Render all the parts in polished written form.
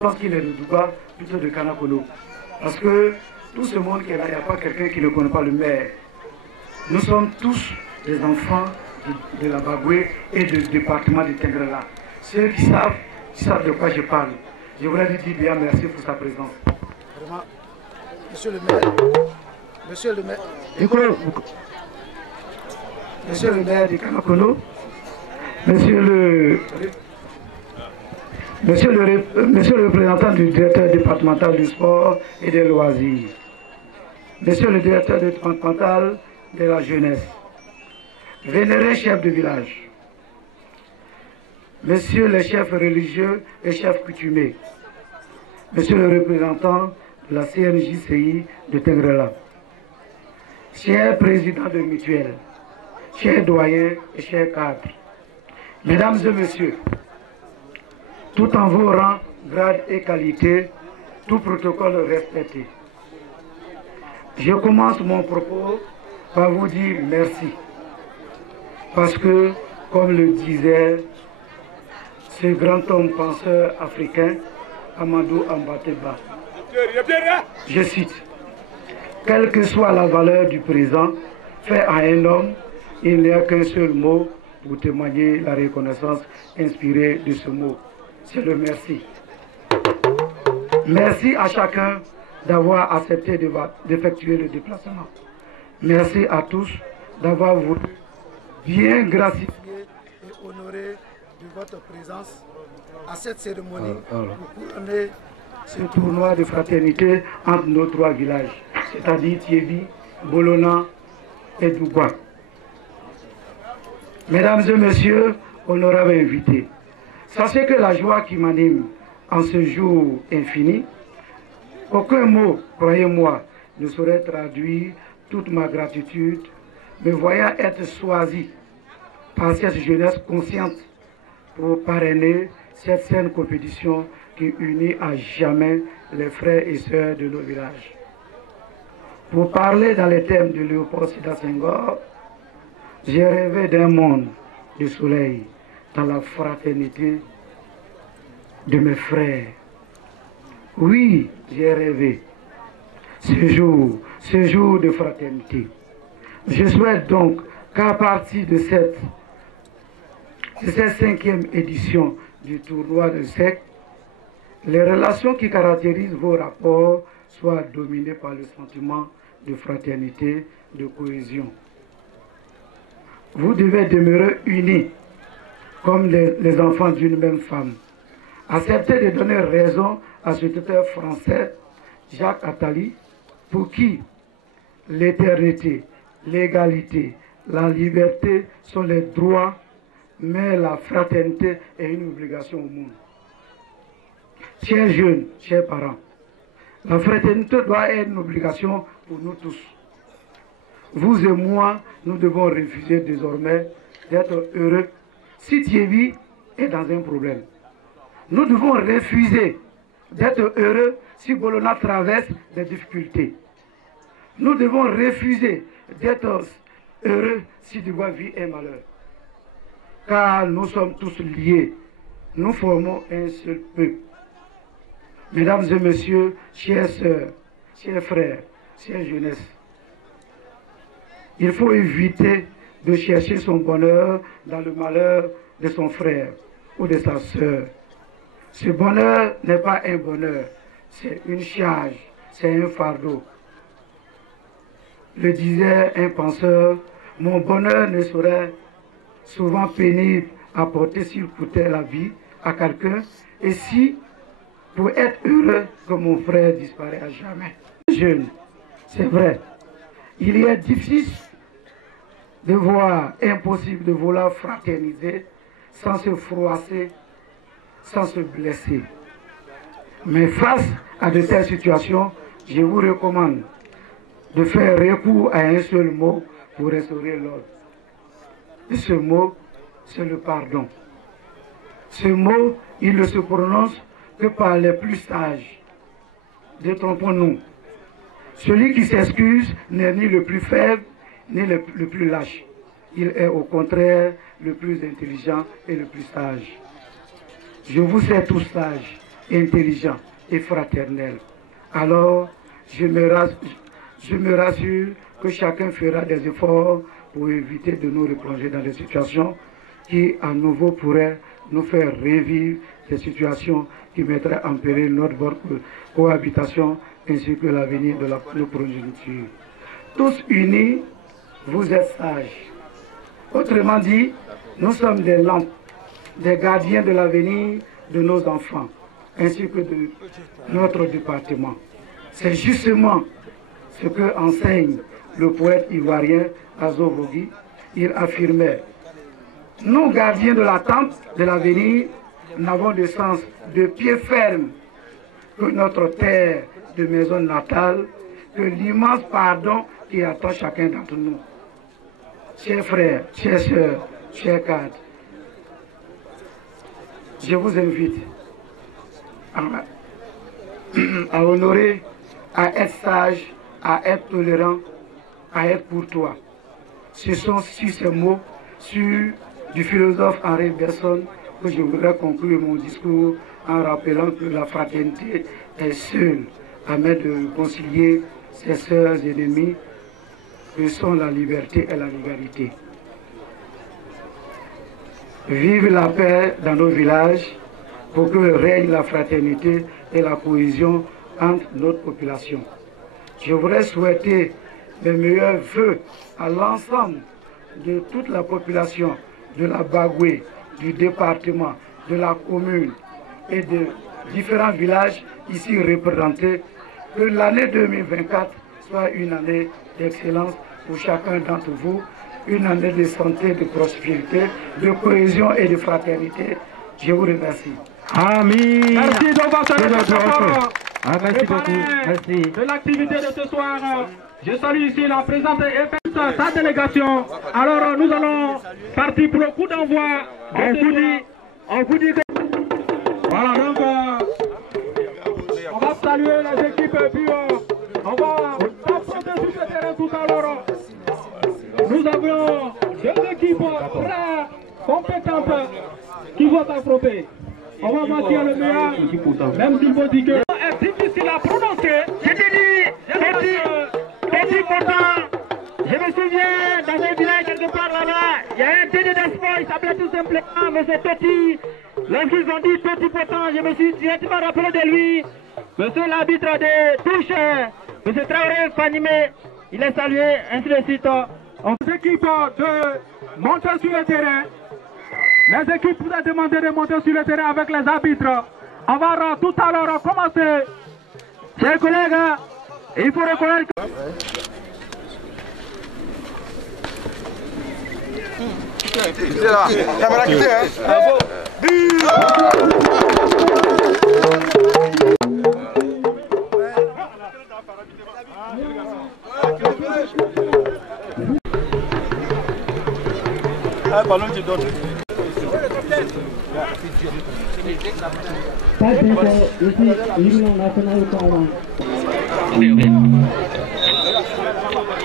pense qu'il est de Douba, plutôt de Kanakono. Parce que tout ce monde qui est là, il n'y a pas quelqu'un qui ne connaît pas le maire. Nous sommes tous des enfants de la Bagoué et du département de Tengrela. Ceux qui savent de quoi je parle. Je voudrais lui dire bien merci pour sa présence. Vraiment, monsieur le maire, monsieur le maire, monsieur le maire de Kanakono, monsieur le représentant du directeur départemental du sport et des loisirs, monsieur le directeur départemental de la jeunesse, vénéré chef de village, monsieur les chefs religieux et chefs coutumiers, monsieur le représentant de la CNJCI de Tengrela, chers présidents de mutuelle, chers doyens et chers cadres, mesdames et messieurs, tout en vos rangs, grades et qualités, tout protocole respecté. Je commence mon propos par vous dire merci. Parce que, comme le disait ce grand homme penseur africain, Amadou Ambateba, je cite, « Quelle que soit la valeur du présent, fait à un homme, il n'y a qu'un seul mot pour témoigner la reconnaissance inspirée de ce mot. C'est le merci. Merci à chacun d'avoir accepté d'effectuer le déplacement. Merci à tous d'avoir voulu bien gratifier et honorer de votre présence à cette cérémonie pour couronner ce tournoi de fraternité entre nos trois villages, c'est-à-dire Thiebi, Bolona et Dougua. Mesdames et messieurs, honorables invités, sachez que la joie qui m'anime en ce jour infini, aucun mot, croyez-moi, ne saurait traduire toute ma gratitude, me voyant être choisi par cette jeunesse consciente pour parrainer cette saine compétition qui unit à jamais les frères et sœurs de nos villages. Pour parler dans les thèmes de Léopold Sédar Senghor, j'ai rêvé d'un monde de soleil dans la fraternité de mes frères. Oui, j'ai rêvé ce jour de fraternité. Je souhaite donc qu'à partir de cette 5e édition du tournoi de SEC, les relations qui caractérisent vos rapports soient dominées par le sentiment de fraternité, de cohésion. Vous devez demeurer unis comme les enfants d'une même femme. Acceptez de donner raison à ce tuteur français, Jacques Attali, pour qui l'éternité, l'égalité, la liberté sont les droits, mais la fraternité est une obligation au monde. Chers jeunes, chers parents, la fraternité doit être une obligation pour nous tous. Vous et moi, nous devons refuser désormais d'être heureux si Thierry est dans un problème. Nous devons refuser d'être heureux si Bolona traverse des difficultés. Nous devons refuser d'être heureux si Douba vit un malheur. Car nous sommes tous liés. Nous formons un seul peuple. Mesdames et messieurs, chères sœurs, chers frères, chères jeunesse, il faut éviter de chercher son bonheur dans le malheur de son frère ou de sa sœur. Ce bonheur n'est pas un bonheur, c'est une charge, c'est un fardeau. Le disait un penseur, mon bonheur ne serait souvent pénible à porter s'il coûtait la vie à quelqu'un et si, pour être heureux, que mon frère disparaît à jamais. Jeune, c'est vrai, il est difficile de voir, impossible de vouloir fraterniser sans se froisser, sans se blesser. Mais face à de telles situations, je vous recommande de faire recours à un seul mot pour restaurer l'ordre. Et ce mot, c'est le pardon. Ce mot, il ne se prononce que par les plus sages. Détrompons-nous. Celui qui s'excuse n'est ni le plus faible, ni le plus lâche. Il est au contraire le plus intelligent et le plus sage. Je vous sais tous sages, intelligent et fraternel. Alors, je me rassure que chacun fera des efforts pour éviter de nous replonger dans des situations qui, à nouveau, pourraient nous faire revivre des situations qui mettraient en péril notre bonne cohabitation ainsi que l'avenir de nos progénitures. Tous unis, vous êtes sages. Autrement dit, nous sommes des lampes, des gardiens de l'avenir de nos enfants, ainsi que de notre département. C'est justement ce que enseigne le poète ivoirien Azo Vogui. Il affirmait: nous, gardiens de la tente de l'avenir, n'avons de sens de pied ferme que notre terre de maison natale, que l'immense pardon qui attend chacun d'entre nous. Chers frères, chers sœurs, chers cadres, je vous invite à honorer, à être sage, à être tolérant, à être courtois. Ce sont sur ces mots, du philosophe Henri Bergson, que je voudrais conclure mon discours en rappelant que la fraternité est seule à mettre de concilier ses sœurs ennemies que sont la liberté et la légalité. Vive la paix dans nos villages pour que règne la fraternité et la cohésion entre notre population. Je voudrais souhaiter mes meilleurs vœux à l'ensemble de toute la population de la Bagoué, du département, de la commune et de différents villages ici représentés, que l'année 2024 soit une année d'excellence pour chacun d'entre vous, une année de santé, de prospérité, de cohésion et de fraternité. Je vous remercie. Amen. Merci de votre Merci beaucoup. Merci. De l'activité de ce soir. Je salue ici la présente et sa délégation. Alors nous allons partir pour le coup d'envoi. On vous dit que... Voilà, donc on va saluer les équipes et puis on va s'affronter sur ce terrain tout à l'heure. Nous avons deux équipes très compétentes qui vont s'affronter. On va voir qui est le meilleur, même s'il faut dire que c'est difficile à prononcer. Je te dis, petit pourtant, je me souviens dans un village quelque part là-bas, il y a un TD d'espoir, il s'appelait tout simplement M. Petit. Lorsqu'ils ont dit Petit pourtant, je me suis directement rappelé de lui. Monsieur l'arbitre de touche, M. Traoré Fanimé, il est salué, ainsi de suite. On s'équipe de monter sur le terrain. Les équipes vous ont demandé de monter sur le terrain avec les arbitres. On va tout à l'heure commencer. Chers collègues, il faut reconnaître que... C'est là, ça va la quitter, ballon tu donnes.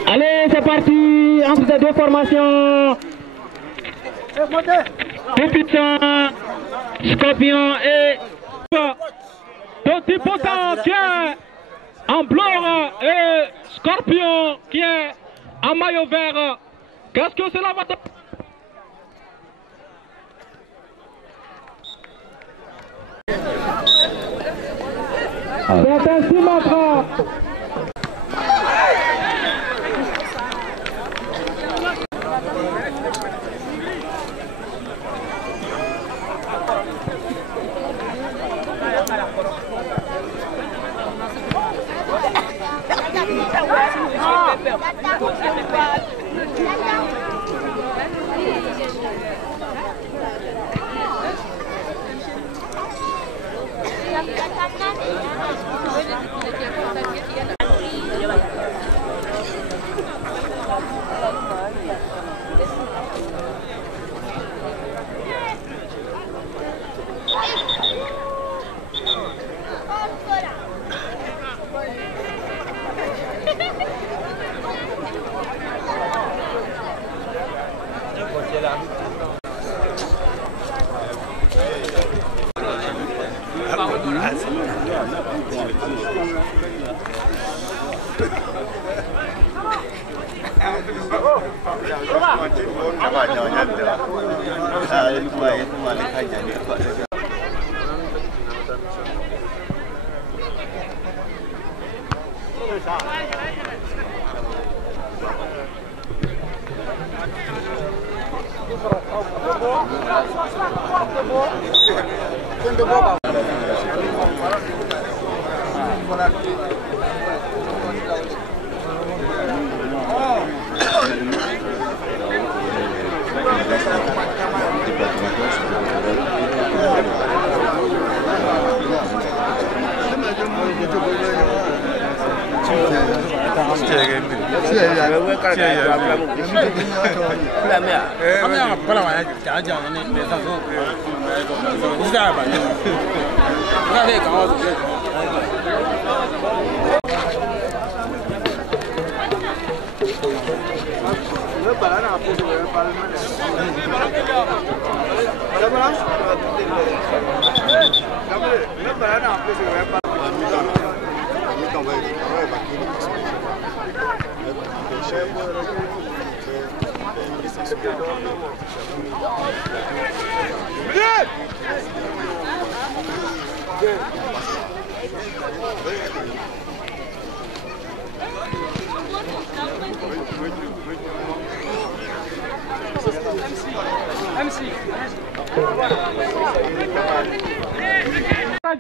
Allez, c'est parti entre ces deux formations. Puissant, Scorpion et Petit Potent qui est en blanc et Scorpion qui est en maillot vert. Qu'est-ce que cela va donner? C'est un 6 mètres.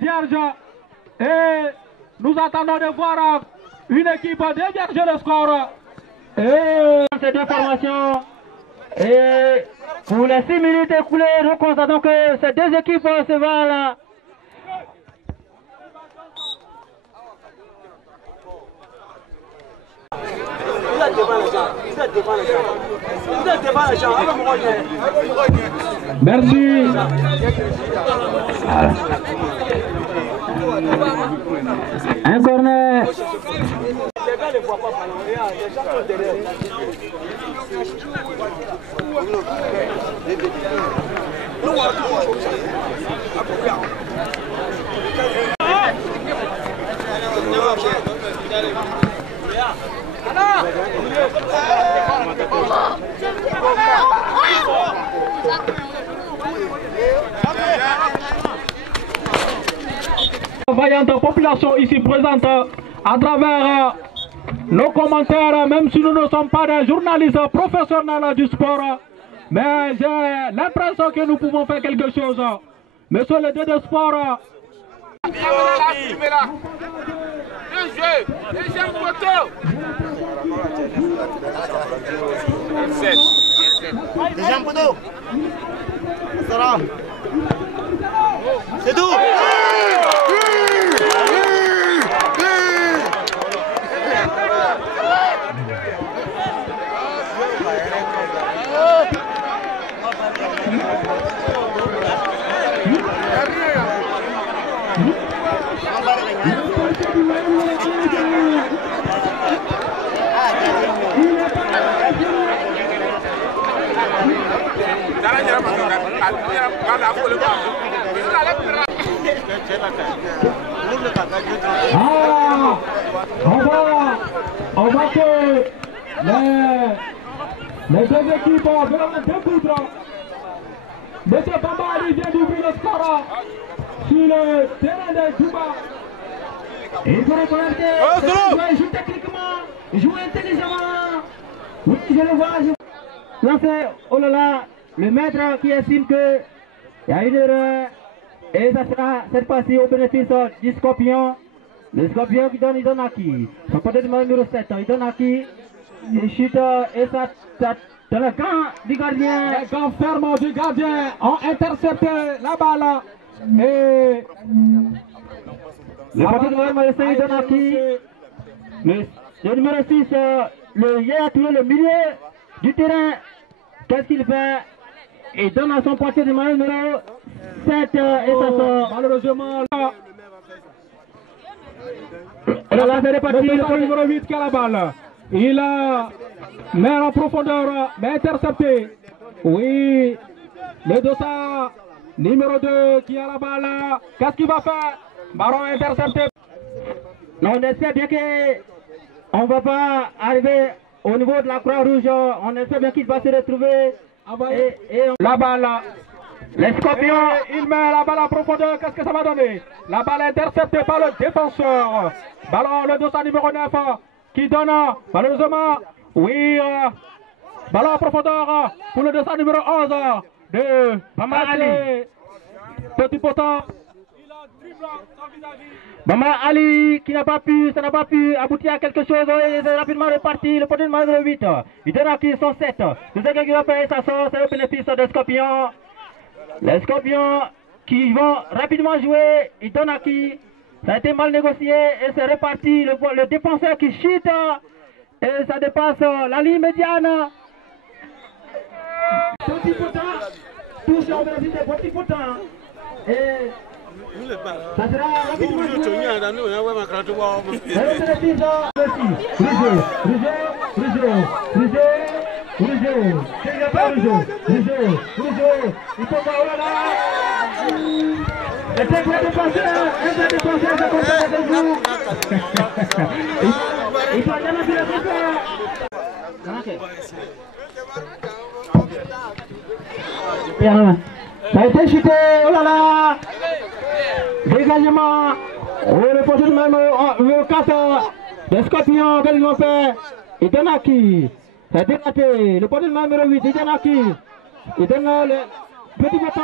Vierge, et nous attendons de voir une équipe dévierger le score. Et ces deux formations, et pour les 6 minutes écoulées, nous constatons que ces deux équipes se valent. Merci. Un corner. Vaillante population ici présente à travers nos commentaires, même si nous ne sommes pas des journalistes professionnels du sport, mais j'ai l'impression que nous pouvons faire quelque chose. Monsieur le DG de sport. Deuxième poteau. C'est tout. On voit que les deux équipes veulent découdre. Monsieur Bambali vient d'ouvrir le score sur le terrain de Juba. Il faut reconnaître que joue techniquement, joue intelligemment. Oui, je le vois. Là, c'est, oh là là, le maître qui estime qu'il y a une erreur. Et ça sera cette fois-ci au bénéfice du Scorpion. Le Scorpion qui donne, il donne à qui? Son côté numéro 7, il donne à qui? Il chute et ça dans le camp du gardien. Les camps fermes du gardien ont intercepté la balle. Et le côté numéro 5, il donne à qui? Le numéro 6, il a trouvé le milieu du terrain. Qu'est-ce qu'il fait? Il donne à son poitier numéro 7 et ça sort. Malheureusement, là. Là, c'est reparti. Le numéro 8 qui a la balle. Il met en profondeur, mais intercepté. Oui. Le Dossa, numéro 2 qui a la balle. Qu'est-ce qu'il va faire? Ballon intercepté. Non, on espère bien qu'on ne va pas arriver au niveau de la Croix-Rouge. On espère bien qu'il va se retrouver. La balle. Les Scorpions, il met la balle en profondeur. Qu'est-ce que ça va donner? La balle interceptée par le défenseur. Ballon, le dossard numéro 9 qui donne malheureusement. Oui. Ballon en profondeur pour le dossard numéro 11 de Bama Ali. Petit potent. Bama Ali qui n'a pas pu, ça n'a pas pu aboutir à quelque chose. Il est rapidement reparti. Le potent numéro 8. Il donne à qui son 7. C'est ce qui va faire sa sort. C'est le bénéfice des Scorpions. Les Scorpions qui vont rapidement jouer, ils donnent à qui? Ça a été mal négocié et c'est reparti. Le défenseur qui chute et ça dépasse la ligne médiane. Petit potent, touche au bénéfice des petits potents. Et ça sera rapidement joué. Il faut voir là. Il faut ça a été chuté, oh là là. Dégagement. Le projet même le 4 des Scorpions, qu'est-ce qu'ils ont fait? Il donne à qui? Ça a été raté. Le projet numéro 8, il donne à qui? Il donne le petit bâton.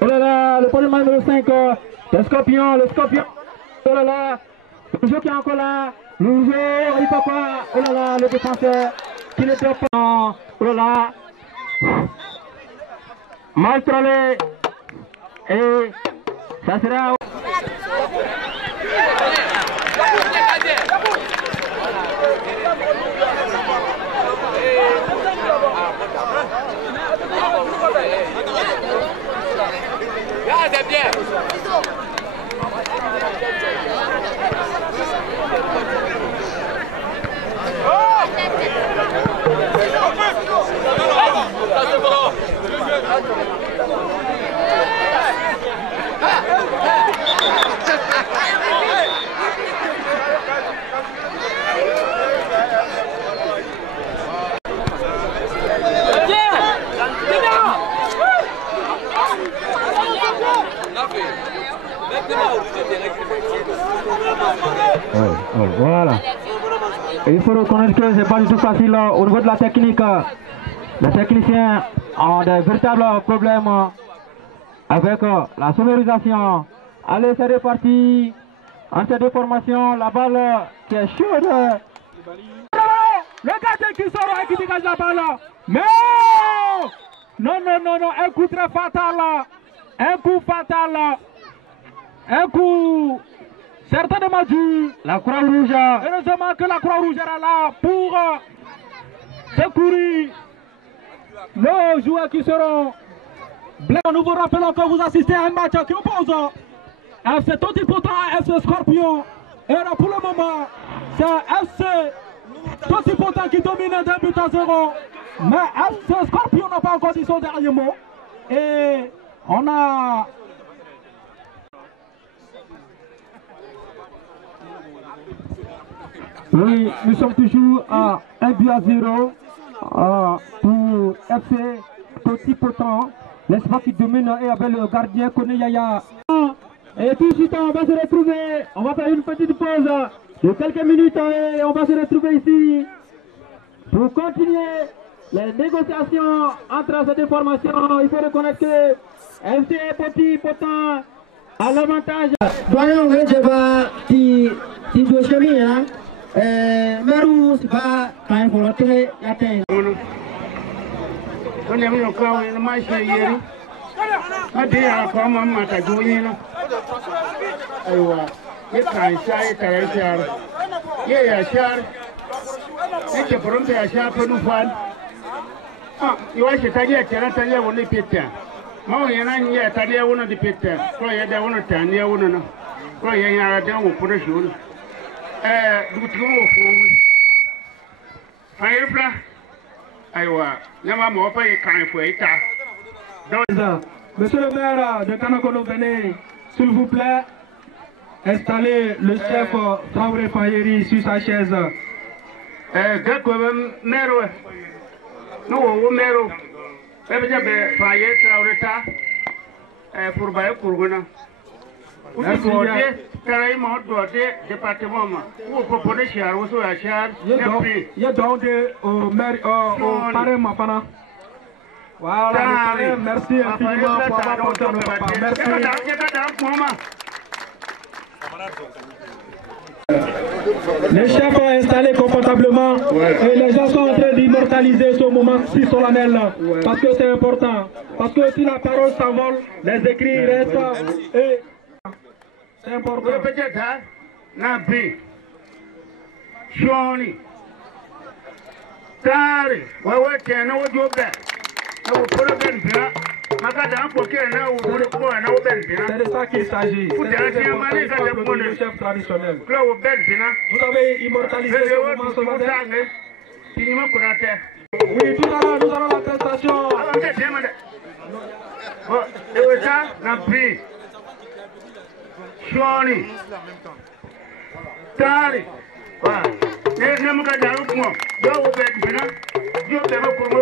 Oh là là, le projet numéro 5 des Scorpions, le Scorpion. Oh là là, le jeu qui est encore là. Le jeu, il faut quoi? Oh là là, le défenseur qui le dope. Oh là là. Mal trollé. Et ça sera. Voilà. Et il faut reconnaître que c'est pas du tout facile au niveau de la technique. Les techniciens ont des véritables problèmes avec la sonorisation. Allez, c'est reparti. En cette déformation, la balle qui est chaude. Le gardien qui sort et qui dégage la balle. Mais non, non, non, non, un coup très fatal. Un coup fatal. Un coup certainement dû. La Croix-Rouge. Heureusement que la Croix-Rouge est là pour secourir nos joueurs qui seront blessés. Nous vous rappelons que vous assistez à un match qui oppose FC Totipotent à FC Scorpion. Et là pour le moment, c'est FC Totipotent qui domine 2-0. Mais FC Scorpion n'a pas encore dit son dernier mot. Et on a... Oui, nous sommes toujours à 1-0 pour FC Totipotent. L'espoir qui domine et avec le gardien Koneyaya. Et tout de suite, on va se retrouver. On va faire une petite pause de quelques minutes et on va se retrouver ici pour continuer les négociations entre ces deux formations. Il faut reconnaître que FC Totipotent a l'avantage. Voyons le débat qui doit chemin, hein. Marou, c'est pas quand il faut retirer la tête. On est venu encore une marche hier. Ma dit à quoi maman t'a joué là. Aïwa, il est un chat et un char. Il est un char. Et que pour un char peut nous faire. Ah, il va se tailler à Terre, on est pété. Moi, il y en a une taille à une de pété. Quand il y a des one temps, il y a une. Quand il y a des one pour le jour. Nous trouvons au fond. Firefly. Monsieur le maire de Kanakono, venez, s'il vous plaît, installer le chef Traoré Fayeri sur sa chaise. Il demandé au maire, au parrain Mafana. Voilà, merci infiniment pour avoir porté nos papas. Merci. Les chefs sont installés confortablement et les gens sont en train d'immortaliser ce moment si solennel parce que c'est important. Parce que si la parole s'envole, les écrits restent et c'est important. C'est de ça qu'il s'agit. C'est le chef traditionnel. Vous avez immortalisé ce moment solennel. Oui, tout à l'heure, nous allons la prestation.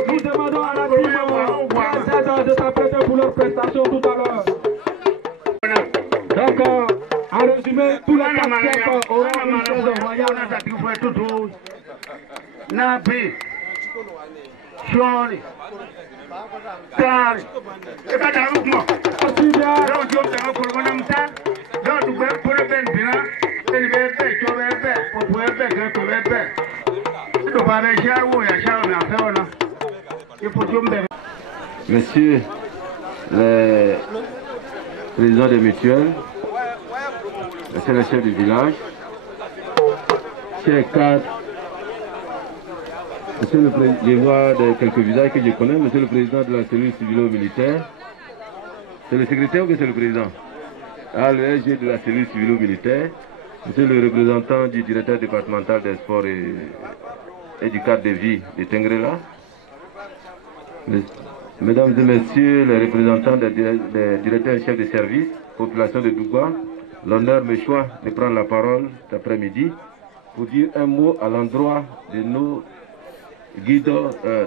Nous demandons à la team de s'apprêter pour leur prestation tout à l'heure. Donc, en résumé, tous les 4 chefs auront une chose royale. Messieurs les présidents des mutuelles, monsieur le chef du village, chers cadres, monsieur le président, je vois quelques visages que je connais, monsieur le président de la cellule civilo-militaire, c'est le secrétaire ou c'est le président? Ah, le SG de la cellule civilo-militaire, monsieur le représentant du directeur départemental des sports et du cadre de vie de Tengrela, mesdames et messieurs les représentants des directeurs chefs de service, population de Dougba, l'honneur me choisit de prendre la parole cet après-midi pour dire un mot à l'endroit de nos guides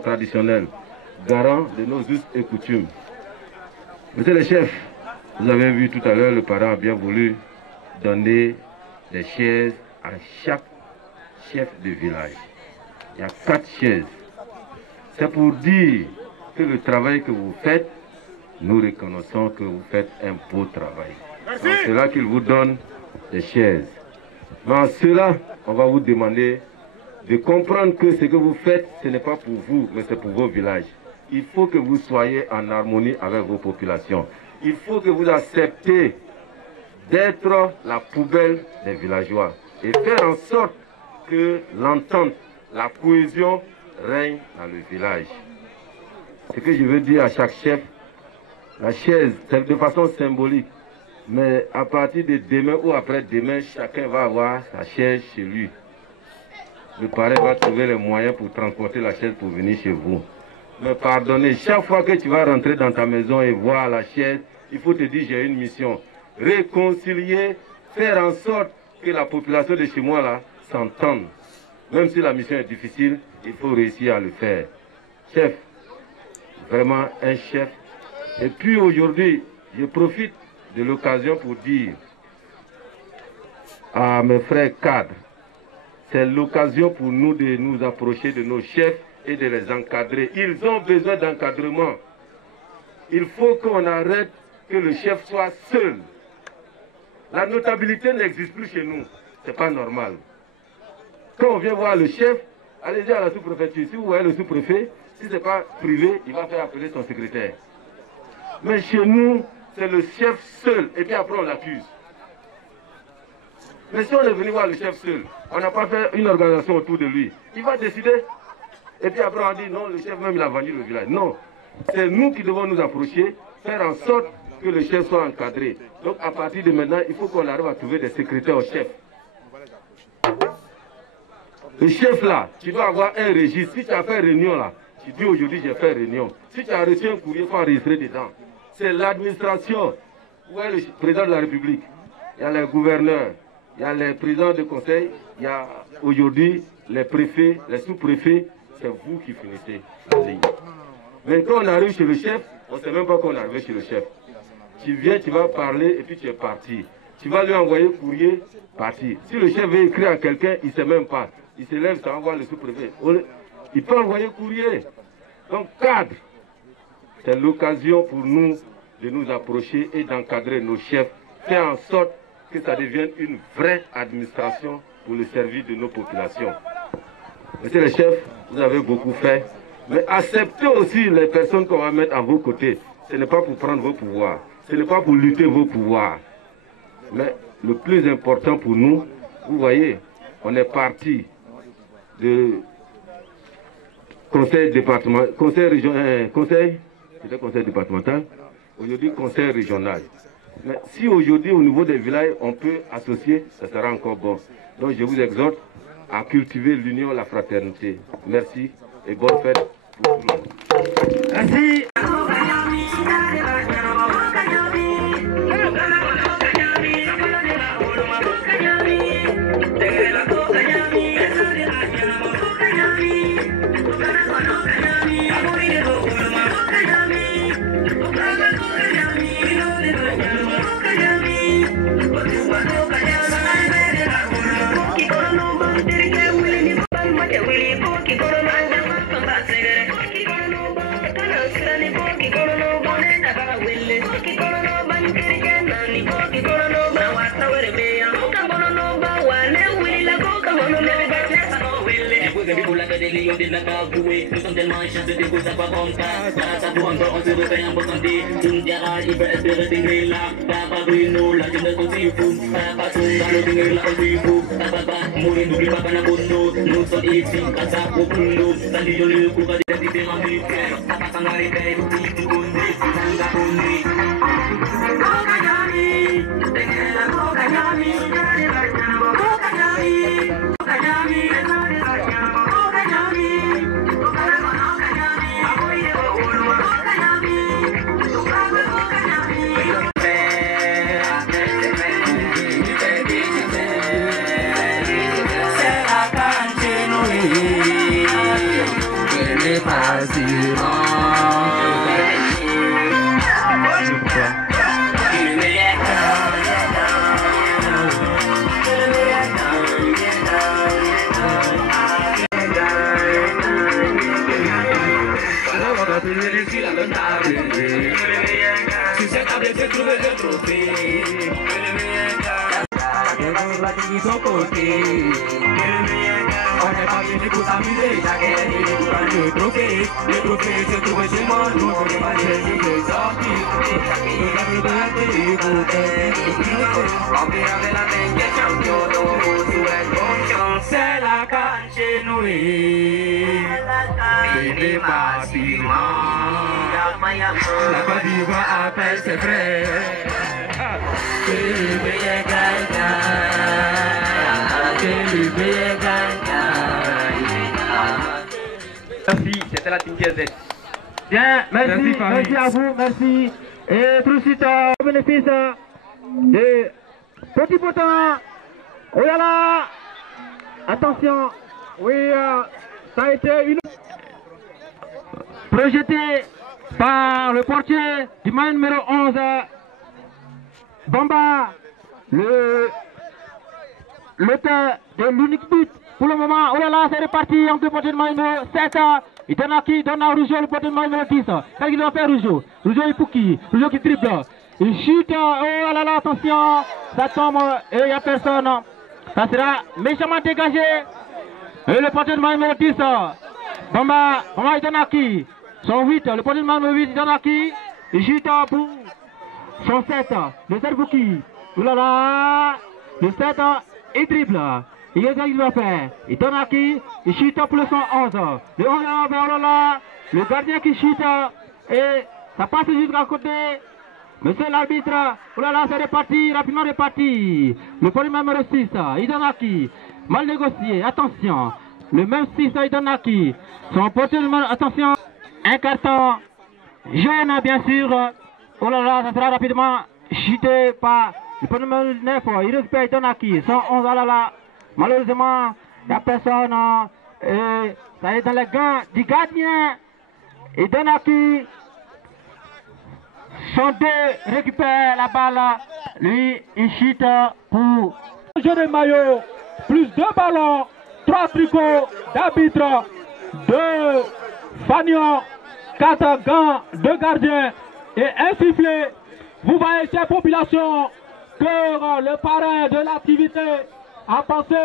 traditionnels, garants de nos us et coutumes. Monsieur le chef, vous avez vu tout à l'heure, le parent a bien voulu donner des chaises à chaque chef de village. Il y a 4 chaises. C'est pour dire que le travail que vous faites, nous reconnaissons que vous faites un beau travail. C'est là qu'il vous donne des chaises. Mais en cela, on va vous demander de comprendre que ce que vous faites, ce n'est pas pour vous, mais c'est pour vos villages. Il faut que vous soyez en harmonie avec vos populations. Il faut que vous acceptez d'être la poubelle des villageois et faire en sorte que l'entente, la cohésion règne dans le village. Ce que je veux dire à chaque chef, la chaise, c'est de façon symbolique. Mais à partir de demain ou après-demain, chacun va avoir sa chaise chez lui. Le parrain va trouver les moyens pour transporter la chaise pour venir chez vous. Mais pardonnez, chaque fois que tu vas rentrer dans ta maison et voir la chaise, il faut te dire j'ai une mission. Réconcilier, faire en sorte que la population de chez moi là s'entende. Même si la mission est difficile, il faut réussir à le faire. Chef, vraiment un chef. Et puis aujourd'hui, je profite de l'occasion pour dire à mes frères cadres, c'est l'occasion pour nous de nous approcher de nos chefs et de les encadrer. Ils ont besoin d'encadrement. Il faut qu'on arrête que le chef soit seul. La notabilité n'existe plus chez nous. Ce n'est pas normal. Quand on vient voir le chef, allez-y à la sous-préfecture. Si vous voyez le sous-préfet, si ce n'est pas privé, il va faire appeler son secrétaire. Mais chez nous, c'est le chef seul. Et puis après, on l'accuse. Mais si on est venu voir le chef seul, on n'a pas fait une organisation autour de lui. Il va décider. Et puis après, on dit non, le chef même, il a vendu le village. Non. C'est nous qui devons nous approcher, faire en sorte que le chef soit encadré. Donc à partir de maintenant, il faut qu'on arrive à trouver des secrétaires au chef. Le chef là, tu dois avoir un registre. Si tu as fait une réunion là, Tu dis aujourd'hui, j'ai fait réunion. Si tu as reçu un courrier, il faut enregistrer dedans. C'est l'administration. Où est le président de la République? Il y a les gouverneurs, il y a les présidents de conseil, il y a aujourd'hui les préfets, les sous-préfets. C'est vous qui finissez la ligne. Mais quand on arrive chez le chef, on ne sait même pas qu'on est arrivé chez le chef. Tu viens, tu vas parler et puis tu es parti. Tu vas lui envoyer courrier, parti. Si le chef veut écrire à quelqu'un, il ne sait même pas. Il se lève, ça envoie le sous-préfet. Il peut envoyer courrier. Donc, cadre, c'est l'occasion pour nous de nous approcher et d'encadrer nos chefs, faire en sorte que ça devienne une vraie administration pour le service de nos populations. Monsieur le chef, vous avez beaucoup fait, mais acceptez aussi les personnes qu'on va mettre à vos côtés. Ce n'est pas pour prendre vos pouvoirs, ce n'est pas pour lutter vos pouvoirs. Mais le plus important pour nous, vous voyez, on est parti de conseil départemental, conseil départemental, aujourd'hui conseil régional. Mais si aujourd'hui au niveau des villages on peut associer, ça sera encore bon. Donc je vous exhorte à cultiver l'union, la fraternité. Merci et bonne fête pour tout le monde. Merci. Nous sommes tellement chanceux de vous avoir comme ça. Grâce à vous encore on se refait en bonne santé. Une diara, il peut espérer s'ingrer là. Papa Bruno, la jeunesse on s'y fout. Papa Songa, le dingre là on s'y fout. Papa, mourir n'oublie pas qu'on a bono. Nous sommes ici, grâce à vous pour nous. Salut le courage des différents militaires. Papa Sangari, Père, tout le monde, Sanga Pondé. Kokayami, Tekela Kokayami, Kokayami, Kokayami, On n'est pas venu pour s'amuser, chacun est venu pour prendre le trophée. Le trophée se trouve chez moi, nous on n'est pas chez nous de sortir. Nous avons besoin d'écouter. Remplir avec la main des champions, donc vous souhaitez bonne chance. C'est la canne chez nous, c'est bâtiments. La Côte d'Ivoire appelle ses frères. Merci, c'était la Team TZ. Bien, merci, merci à vous, merci. Et tout de suite, au bénéfice des petits potins. Oh là là, attention, oui, ça a été une projeté par le portier du maillot numéro 11, Bamba, l'auteur de l'unique but pour le moment. Oh là là, c'est reparti entre le portier de maillot numéro 7. Il donne à qui? Donne à Rougeau, le portier de maillot numéro 10. Qu'est-ce qu'il doit faire, Rougeau? Rougeau est pour qui? Rougeau qui dribble. Il chute. Oh là là, attention. Ça tombe et il n'y a personne. Ça sera méchamment dégagé. Et le portier de maillot numéro 10. Bamba, il donne à qui? Son 8, le portier de maillot numéro 8, il donne à qui? Il chute pour son 7. Le 7 pour qui? Oh là là. Le 7, il dribble. Il y a ce qu'il va faire. Il donne à qui? Il chute pour le 111. Le 11 vers là. Le gardien qui chute. Et ça passe jusqu'à côté. Monsieur l'arbitre. Oh là là, c'est reparti. Rapidement reparti. Le premier numéro 6. Il donne à qui? Mal négocié. Attention. le même 6 Donaki. Son porteur de main, attention, un carton jaune bien sûr. Oh là là, ça sera rapidement chuté par le porteur numéro 9. Il récupère Donaki. 111, oh là là. Malheureusement, il n'y a personne. Et ça est dans les gants du gardien. Et Donaki. Son 2 récupère la balle. Lui, il chute pour jeu de maillot. Plus 2 ballons. 3 tricots d'arbitre. 2 fanions. 4 gants de gardiens. Et un sifflet. Vous voyez, chère population, que le parrain de l'activité a pensé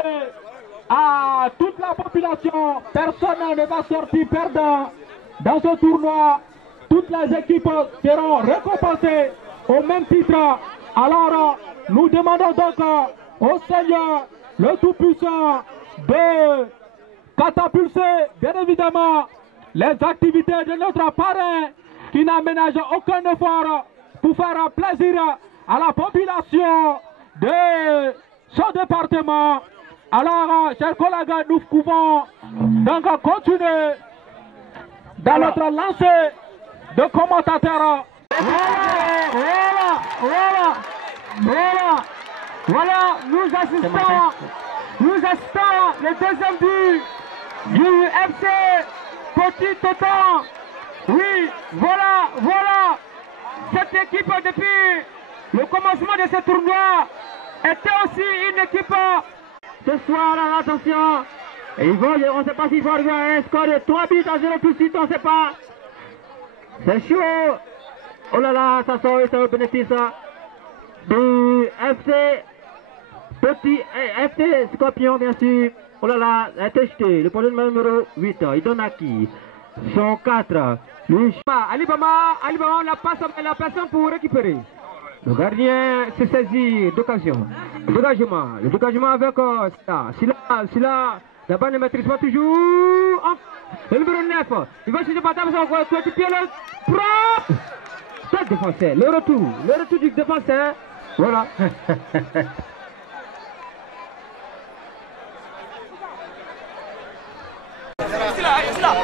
à toute la population. Personne ne va sortir perdant dans ce tournoi. Toutes les équipes seront récompensées au même titre. Alors, nous demandons donc au Seigneur, le Tout-Puissant, de catapulter, bien évidemment, les activités de notre parrain qui n'aménage aucun effort pour faire plaisir à la population de son département. Alors, chers collègues, nous pouvons donc continuer dans notre lancée de commentateurs. Voilà, nous assistons le deuxième but du FC Petit Totan. Oui, voilà, cette équipe depuis le commencement de ce tournoi était aussi une équipe. Ce soir, attention, on ne sait pas s'il faut arriver à un score de 3 buts à 0 tout de suite, on ne sait pas. C'est chaud. Oh là là, ça sort au bénéfice du FC Scorpion, bien sûr. Oh là là, a été jeté. Le problème numéro 8, il donne à qui? Son 4. Alibama, on n'a pas la personne pour récupérer. Le gardien s'est saisi d'occasion. Le dégagement avec Silla. La balle ne maîtrise pas toujours. Oh, le numéro 9. Il va chercher par table, son pied le propre. C'est le défenseur. Le retour du défenseur. Voilà. C'est là.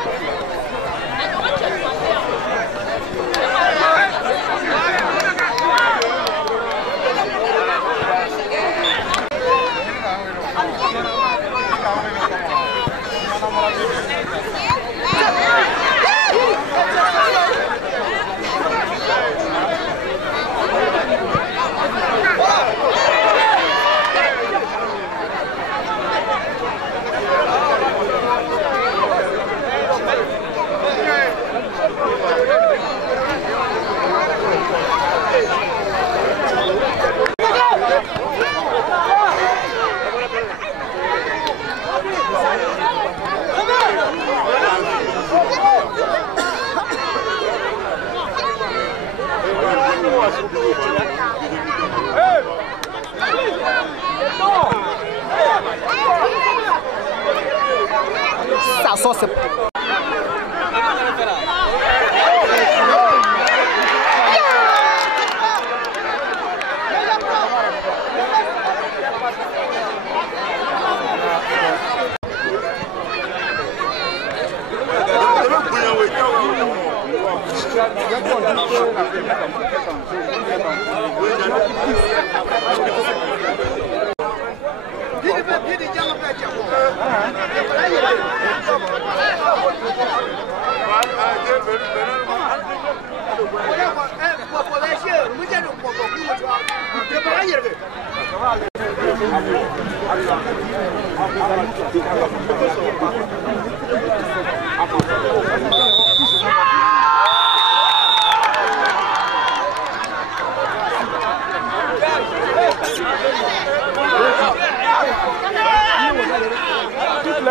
Ça sort, c'est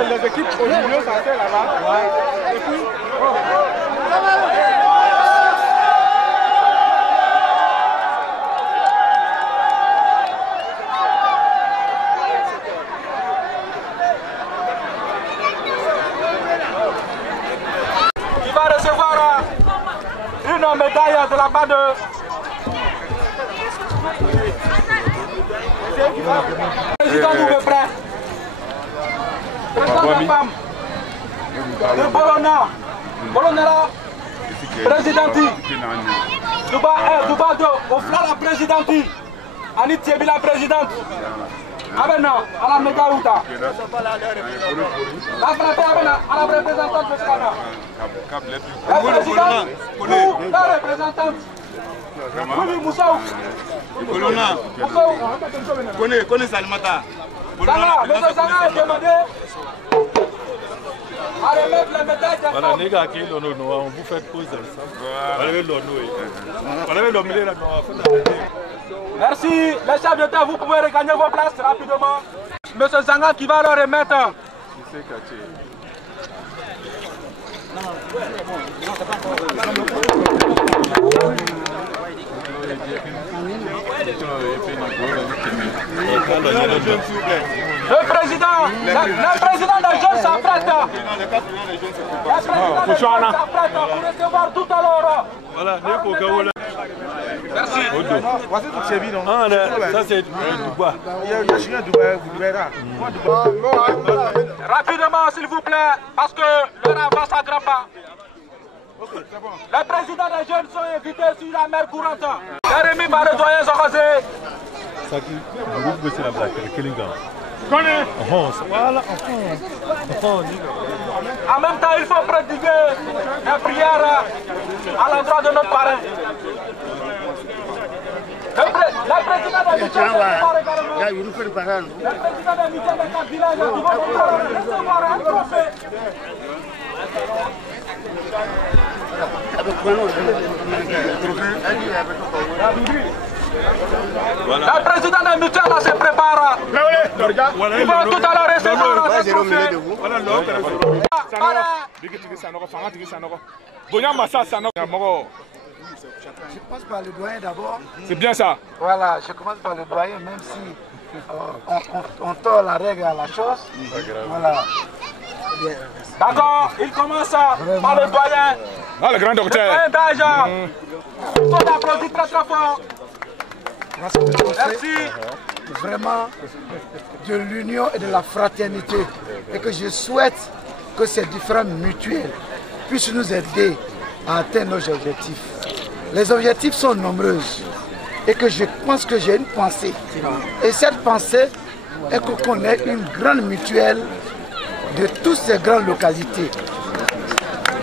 les équipes au milieu, ça fait là-bas. Et puis, il va recevoir une médaille de la part de... Président, vous me prêtez. Président de la femme. de Bolona. Bolona là, présidenti. Duba do, au flanc la présidenti. Anit Tiebi la présidente. Abena, à la Megaouta. La frappe Abena, à la représentante de Scana. La présidente ou la représentante. Oui, Moussaou. Connais Salmata. Zanga, M. Zanga a demandé à remettre les médailles de voilà, les gars qui l'ont on vous fait pause ça. Merci, les chefs d'État, vous pouvez regagner vos places rapidement. M. Zanga qui va leur remettre. Le président des jeunes s'apprête. Le président s'apprête pour recevoir tout à l'heure. Voilà, merci. Voici tout c'est non. Ah, ça c'est Dubaï. Rapidement, s'il vous plaît, parce que l'heure avance à grands pas. Les présidents des jeunes sont invités sur la mer courante. Jérémy par le doyen Zogosé. Ça qui groupe c'est la blague, Killingham. Voilà, en même temps, il faut prodiguer la prière à l'endroit de notre parrain. Le président de l'État le président de quatre villages qui vont recevoir un trophée. Voilà. Le président de mutuelle se prépare. Ils vont tout à l'heure recevoir un trophée. Je passe par le doyen d'abord. C'est bien ça. Voilà, je commence par le doyen, même si on tord la règle à la chose. Voilà. D'accord, il commence par le doyen. Ah, le grand docteur. Le doyen d'âge. Il faut applaudir très très fort. Merci. Vraiment de l'union et de la fraternité. Et que je souhaite que ces différentes mutuelles puissent nous aider à atteindre nos objectifs. Les objectifs sont nombreux et que je pense que j'ai une pensée. Et cette pensée est qu'on ait une grande mutuelle de toutes ces grandes localités.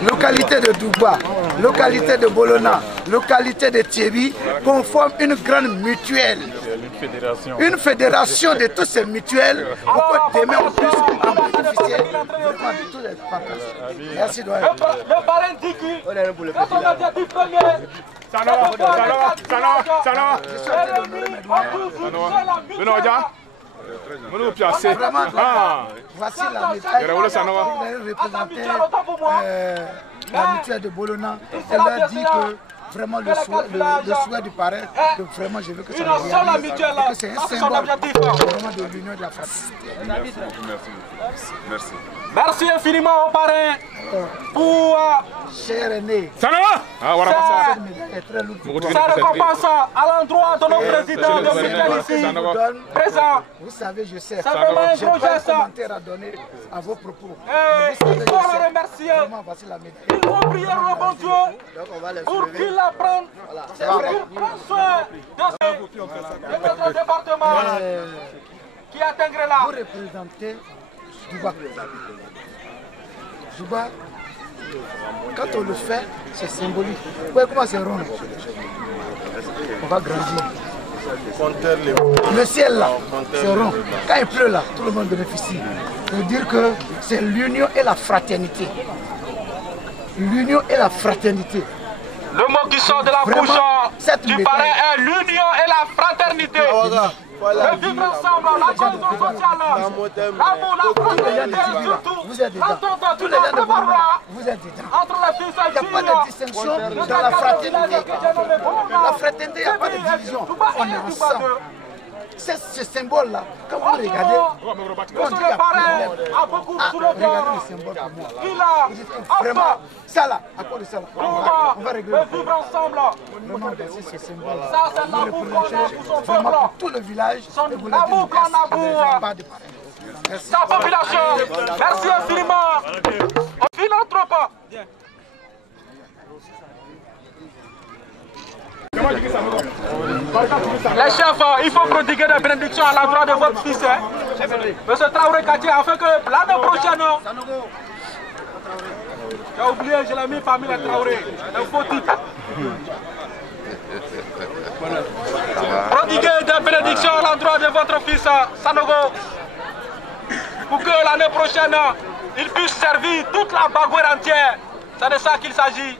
Localité de Douba, localité de Bolona, localité de Tiebi, qu'on forme une grande mutuelle. Une fédération de toutes ces mutuelles pour que demain on puisse en bénéficier de tous les partenaires. Merci doyen. Le parrain dit que c'est son objectif premier. Voici la médaille. Vous allez représenter la mutuelle de Bolona. Elle a dit que vraiment le souhait du parrain, que vraiment je veux que ça se réalise, et que c'est un symbole vraiment de l'union de la fraternité. Merci. Merci infiniment au parrain pour cher aîné. cette récompense à l'endroit de nos présidents de mutuelle ici présents. Vous savez, je sais. C'est vraiment un gros geste. Commentaire à donner à vos propos. Il faut le remercier. Voici la médaille. Il faut prier le bon Dieu pour qu'il la prenne. C'est vrai qu'il prenne soin de notre département qui est Tengrela. Vous représentez Douba. Douba, quand on le fait, c'est symbolique. Vous voyez comment c'est rond? On va grandir. Le ciel là, c'est rond. Quand il pleut là, tout le monde bénéficie. Ça veut dire que c'est l'union et la fraternité. L'union et la fraternité. Le mot qui sort de la bouche du parrain est l'union et la fraternité. Le vivre ensemble, la cohésion sociale, l'amour, la fraternité, surtout, vous êtes dedans. Tous les gens de Bolona, vous êtes dedans. Entre les fils et il n'y a pas de distinction dans la fraternité. La fraternité, il n'y a pas de division. On est ensemble. C'est ce symbole-là, quand vous regardez, Monsieur le parrain a beaucoup de regardez le symbole pour moi. Il a Vraiment, ça là, à cause de ça là, on va régler le vivre ensemble. Vraiment, c'est ce symbole-là. Ça, c'est l'amour qu'on a pour son vraiment peuple. pour tout le village. L'amour qu'on a pour pas de sa population. Merci infiniment. philanthrope. Les chefs, il faut prodiguer des bénédictions à l'endroit de votre fils, hein, Monsieur Traoré Kati, afin que l'année prochaine, j'ai oublié, je l'ai mis parmi les Traoré, un faux titre. Prodiguer des bénédictions à l'endroit de votre fils Sanogo, pour que l'année prochaine, il puisse servir toute la Bagouère entière. C'est de ça qu'il s'agit.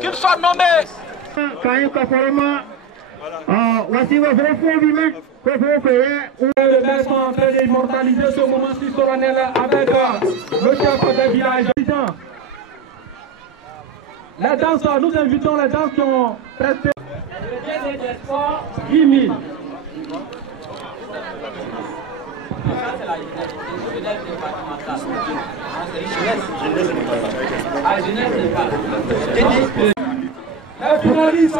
Qu'il soit nommé. Voici vos vrais fonds humains que vous faites. Les maires sont en train d'immortaliser ce moment si solennel avec le chef des villages. Les danseurs, nous invitons les danseurs qui ont presté 10 000. Les finalistes,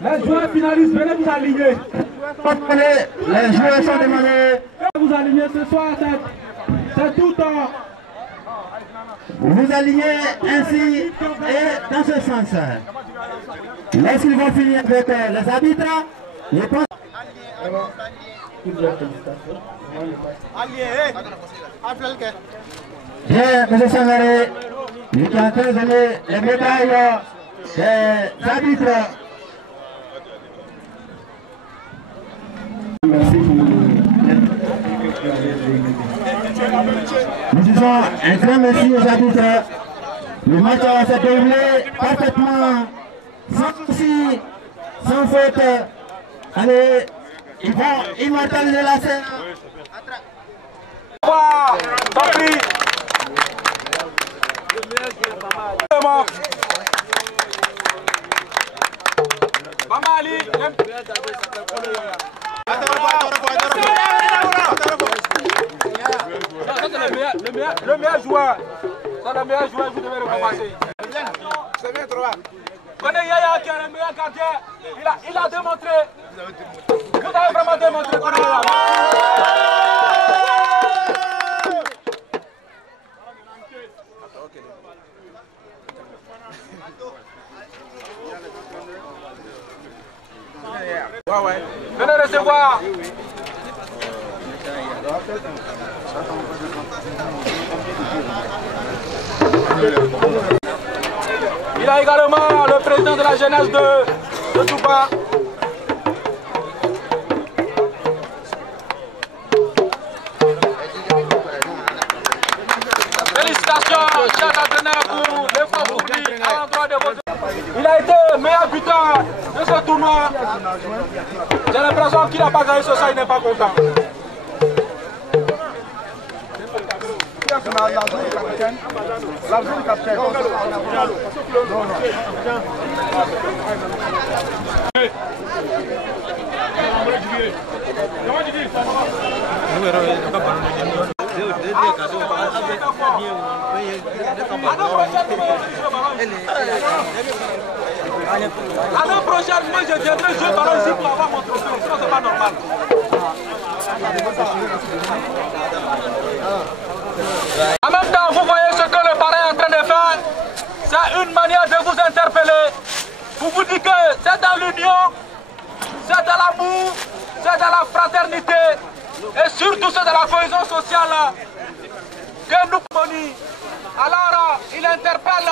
les joueurs finalistes, venez vous aligner. Les joueurs sont demandés. Vous alignez ce soir, c'est tout temps. Vous alignez ainsi et dans ce sens. Lorsqu'ils vont finir avec les arbitres, je pense. Bien, M. Sangaré, il est en train de donner les médailles des arbitres. Merci pour nous disons un grand merci aux arbitres. Le match s'est déroulé parfaitement, sans souci, sans faute. Allez, ils vont immortaliser la scène. Le meilleur joueur, c'est le meilleur joueur, vous devez recommencer. Connais Yaya qui est le meilleur gardien, il a démontré. Vous avez vraiment démontré qu'on est là. Venez recevoir. Il a également le président de la jeunesse de Touba. Félicitations, chers entraîneurs, pour l'effort fourni à l'endroit de votre... Il a été meilleur buteur de ce tournoi. J'ai l'impression qu'il n'a pas gagné ce soir, il n'est pas content. L'argent du capitaine. L'année prochaine, moi je viendrai jouer ballon ici pour avoir mon trophée, sinon c'est pas normal. En même temps, vous voyez ce que le parrain est en train de faire. C'est une manière de vous interpeller. Pour vous dire que c'est dans l'union, c'est dans l'amour, c'est dans la fraternité et surtout c'est dans la cohésion sociale que nous connaissons. Alors, il interpelle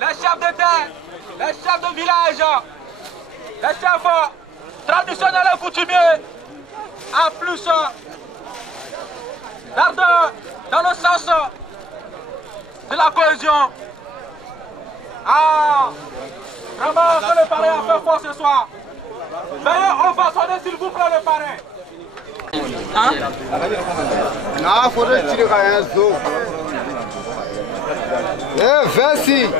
les chefs d'État, les chefs de village, les chefs traditionnels et coutumiers, en plus dans le sens de la cohésion. Ah, vraiment que le parrain a fait fort ce soir. Veuillez ovationner s'il vous plaît le parrain. Hein? Non, il faudrait tirer un zoo. Eh, vas-y.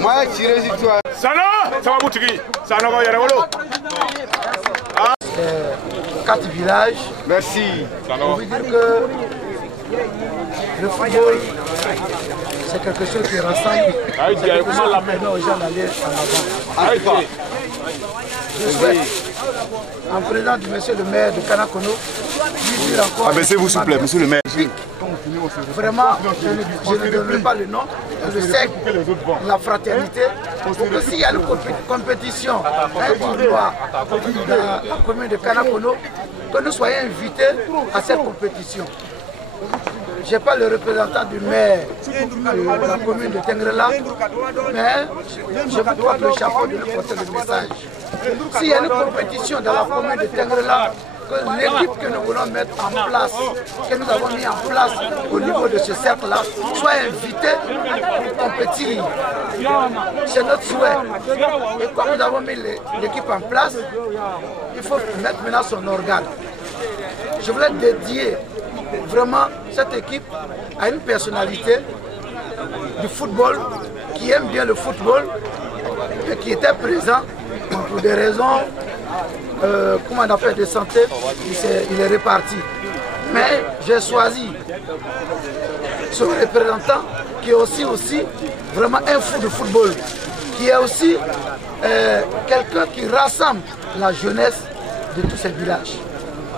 Moi, tirer sur toi. Sano, ça va bouger. Sano, va y aller. 4 villages. Merci. On veut dire que le football, c'est quelque chose qui rassemble. La main aux gens d'aller en avant. Je souhaite, en présence du monsieur le maire de Kanakono, lui dire encore. Abaissez-vous s'il vous plaît, monsieur le maire. Qu'on vraiment, je ne donnerai pas le nom, je sais la fraternité, pour que s'il y a une compétition un tournoi dans la commune de Kanakono, que nous soyons invités à cette compétition. Je n'ai pas le représentant du maire de la commune de Tengrela, mais je vous porte le chapeau de lui porter le message. S'il y a une compétition dans la commune de Tengrela, que l'équipe que nous voulons mettre en place, que nous avons mis en place au niveau de ce cercle-là, soit invitée pour compétir. C'est notre souhait. Et comme nous avons mis l'équipe en place, il faut mettre maintenant son organe. Je voulais dédier vraiment cette équipe à une personnalité du football qui aime bien le football et qui était présent pour des raisons comment on appelle de santé, il est réparti. Mais j'ai choisi ce représentant qui est aussi vraiment un fou de football, qui est aussi quelqu'un qui rassemble la jeunesse de tous ces villages.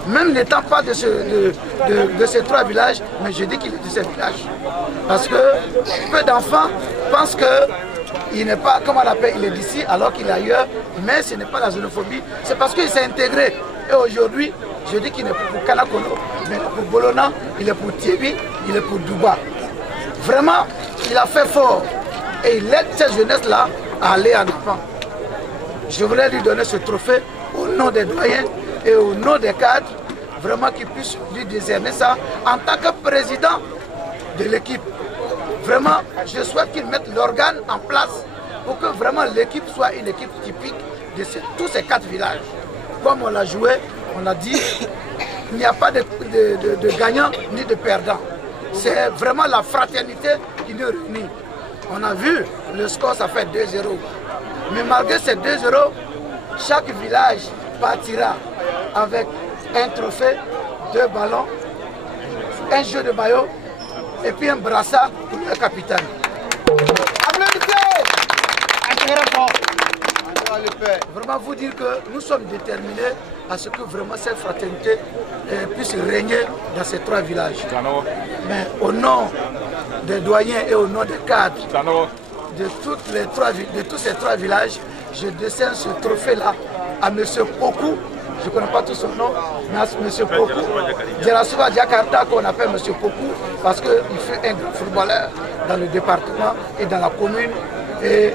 Même n'étant pas de ces trois villages, mais je dis qu'il est de ces villages. Parce que peu d'enfants pensent qu'il n'est pas, comme on l'appelle, il est d'ici alors qu'il est ailleurs, mais ce n'est pas la xénophobie, c'est parce qu'il s'est intégré. Et aujourd'hui, je dis qu'il n'est pas pour Kanakono, mais pour Bolona, il est pour Tiebi, il est pour Duba. Vraiment, il a fait fort et il aide cette jeunesse-là à aller en avant. Je voulais lui donner ce trophée au nom des doyens et au nom des cadres, vraiment qu'il puisse lui décerner ça en tant que président de l'équipe. Vraiment, je souhaite qu'il mette l'organe en place pour que vraiment l'équipe soit une équipe typique de tous ces 4 villages. Comme on l'a joué, on a dit, il n'y a pas de gagnant ni de perdant. C'est vraiment la fraternité qui nous réunit. On a vu, le score, ça fait 2-0. Mais malgré ces 2-0, chaque village partira avec un trophée, 2 ballons, un jeu de maillot et puis un brassard pour le capitaine. Vraiment vous dire que nous sommes déterminés à ce que vraiment cette fraternité puisse régner dans ces 3 villages. Mais au nom des doyens et au nom des cadres de tous ces 3 villages, je décerne ce trophée-là à M. Poku. Je ne connais pas tout son nom, mais à M. Poku. Djerasuba Jakarta, qu'on appelle M. Poku, parce qu'il fait un grand footballeur dans le département et dans la commune, et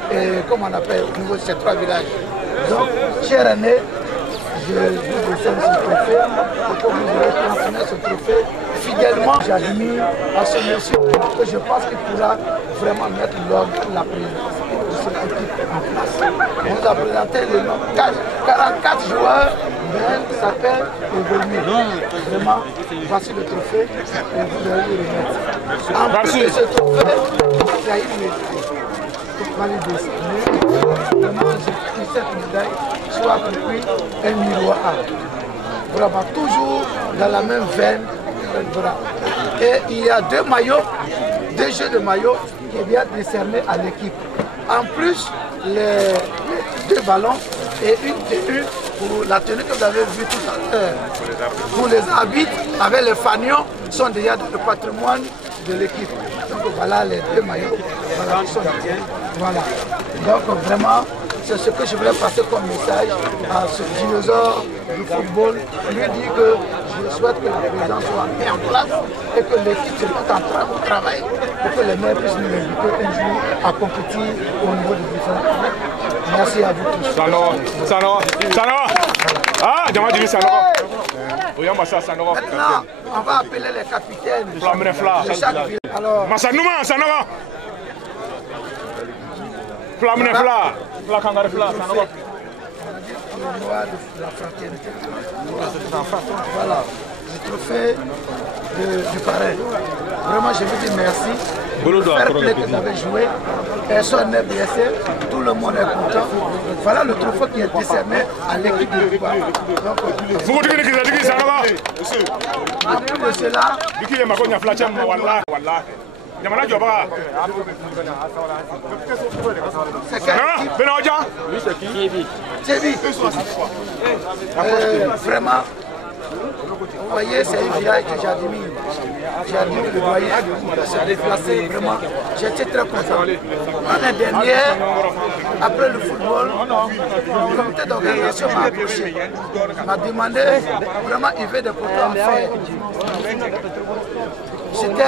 comme on appelle au niveau de ces 3 villages. Donc, chère année, je vous décerne ce trophée, et comme vous allez transmettre ce trophée, fidèlement, j'admire à ce monsieur que je pense qu'il pourra vraiment mettre l'organe de la présidence de cette équipe en place. On nous a présenté le nom 44 joueurs, mais ça s'appelle évoluer. Vraiment, voici le trophée et vous allez le remettre. En plus de ce trophée, il y a une médaille. Pour valider ça. Vraiment, cette médaille soit appris un miroir. Vraiment, toujours dans la même veine. Et il y a 2 maillots, 2 jeux de maillots qui viennent décerner à l'équipe. En plus, les 2 ballons et une tenue pour la tenue que vous avez vue tout à l'heure. Pour les arbitres, avec les fanions, sont déjà dans le patrimoine de l'équipe. Donc voilà les 2 maillots. Voilà, qui sont là. Voilà. Donc vraiment, c'est ce que je voulais passer comme message à ce dinosaure du football. Lui dire que je souhaite que la présidence soit mise en place et que l'équipe se mette en travail pour que les maires puissent nous inviter un jour à compétir au niveau du différents. Merci à vous tous. Maintenant, on va appeler les capitaines de chaque ville. Alors, la fraternité. Voilà, le trophée du parrain. Vraiment, je vous dis merci. Le fair play que vous avez joué, personne n'est blessé, tout le monde est content. Voilà le trophée qui est décerné à l'équipe de Duba. En plus de cela, c'est vraiment, Vous voyez, c'est un village que j'admire. J'admire le doyen de se déplacer, vraiment. J'étais très content. L'année dernière, après le football, le comité d'organisation m'a approché, m'a demandé vraiment il veut des poteaux en fer. Il n'y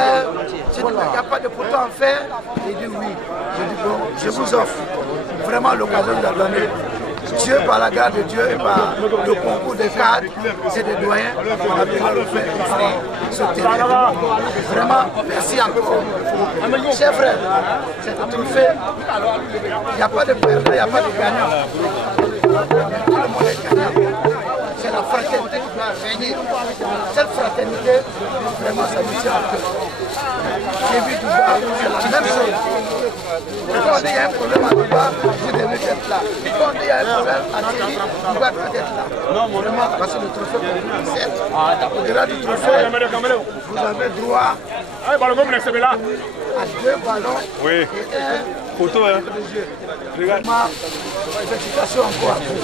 a pas de poteaux en fer. Il dit oui. Je dis bon, je vous offre vraiment l'occasion de la donner. Dieu, par la grâce de Dieu et par le concours des cadres, c'est des doyens, on a pu le faire ce terrain. Vraiment, merci encore. Chers frères, c'est un trophée. Il n'y a pas de perdant, il n'y a pas de gagnant. Tout le monde est gagnant. C'est la fraternité qui doit régner. Cette fraternité, vraiment, ça me tient à cœur. J'ai vu Duba, c'est la même chose. Quand il y a un problème à Duba, vous devez être là. Quand il y a un problème à Thierry, Duba doit être là. Vraiment, parce que le trophée pour vous, c'est au-delà du trophée, vous avez droit à 2 ballons et un photo. Vraiment, félicitations encore à vous.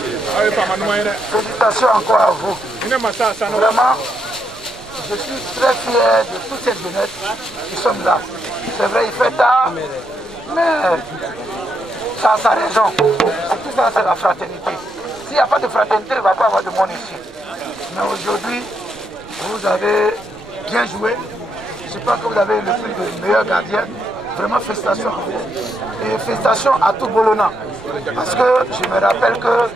Félicitations encore à vous. Vraiment, je suis très fier de toute cette jeunesse qui sont là. C'est vrai, il fait tard, mais ça a sa raison. Tout ça, c'est la fraternité. S'il n'y a pas de fraternité, il ne va pas avoir de monde ici. Mais aujourd'hui, vous avez bien joué. Je pense que vous avez le prix de meilleur gardien. Vraiment, félicitations à vous. Et félicitations à tout Bologna. Parce que je me rappelle que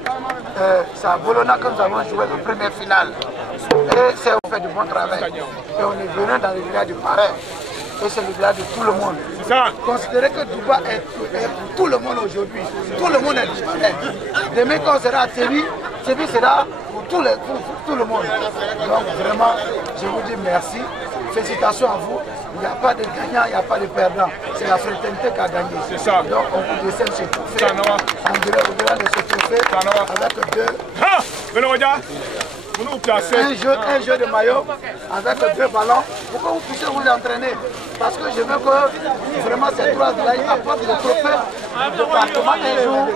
c'est à Bologna que nous avons joué le premier final. Et c'est on fait du bon travail. Et on est venu dans le village du Paris. Et c'est le village de tout le monde. Considérez que Duba est pour tout le monde aujourd'hui. Tout le monde est disponible. Demain quand on sera à Thébi, Thébi sera pour tout le monde. Donc vraiment, je vous dis merci. Félicitations à vous. Il n'y a pas de gagnant, il n'y a pas de perdant. C'est la fraternité qui a gagné. C'est ça. Donc on vous décerne ce trophée. On dirait au-delà de ce trophée avec un jeu de maillot avec 2 ballons pour que vous puissiez vous entraîner. Parce que je veux que vraiment ces 3 là apportent le trophée du département un jour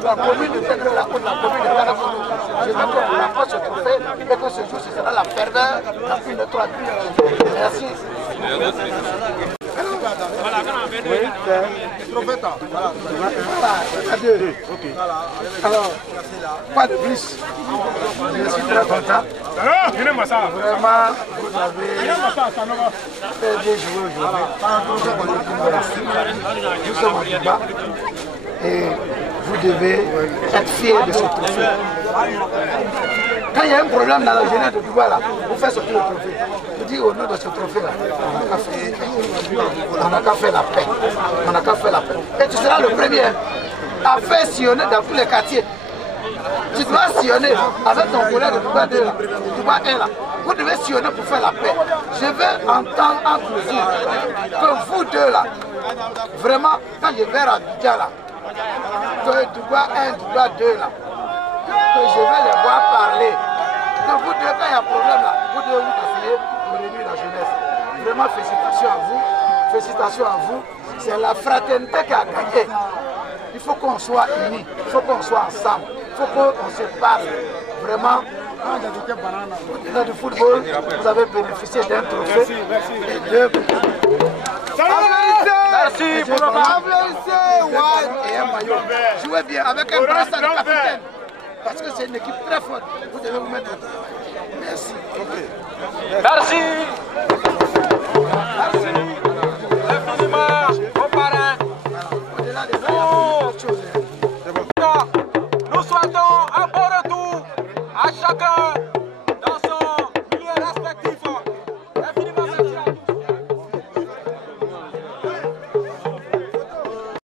de la commune de Tegrela ou de la commune de Kanakono. Je veux qu'on apporte ce trophée et que ce jour ce sera la ferveur la une de 3 buts. Merci. Alors, pas de plus. Je suis très content. Vraiment, vous avez fait bien jouer aujourd'hui. Nous sommes au Duba et vous devez être fiers de ce trophée. Quand il y a un problème dans la jeunesse de Duba, là, vous faites sortir le trophée. Vous dites au nom de ce trophée-là, on n'a qu'à faire la paix. On n'a qu'à faire la paix. Et tu seras le premier à faire sillonner dans tous les quartiers. Tu dois sillonner avec ton collègue de Duba 2, Duba 1 là. Vous devez sillonner pour faire la paix. Je veux entendre entre vous que vous deux là, vraiment, quand je vais à Abidjan là, que Duba 1, Duba 2 là, que je vais les voir parler. Que vous deux, quand il y a un problème là, vous devez vous asseoir pour réunir la jeunesse. Vraiment, félicitations à vous. Félicitations à vous. C'est la fraternité qui a gagné. Il faut qu'on soit unis, il faut qu'on soit ensemble, il faut qu'on se parle. Vraiment, au-delà du football, vous avez bénéficié d'un trophée et 2 buts. Merci pour et un maillot. Jouez bien avec un brassard de capitaine. Parce que c'est une équipe très forte. Vous devez vous mettre au travail. Merci. Merci. Merci. Au parrain. Nous souhaitons un bon retour à chacun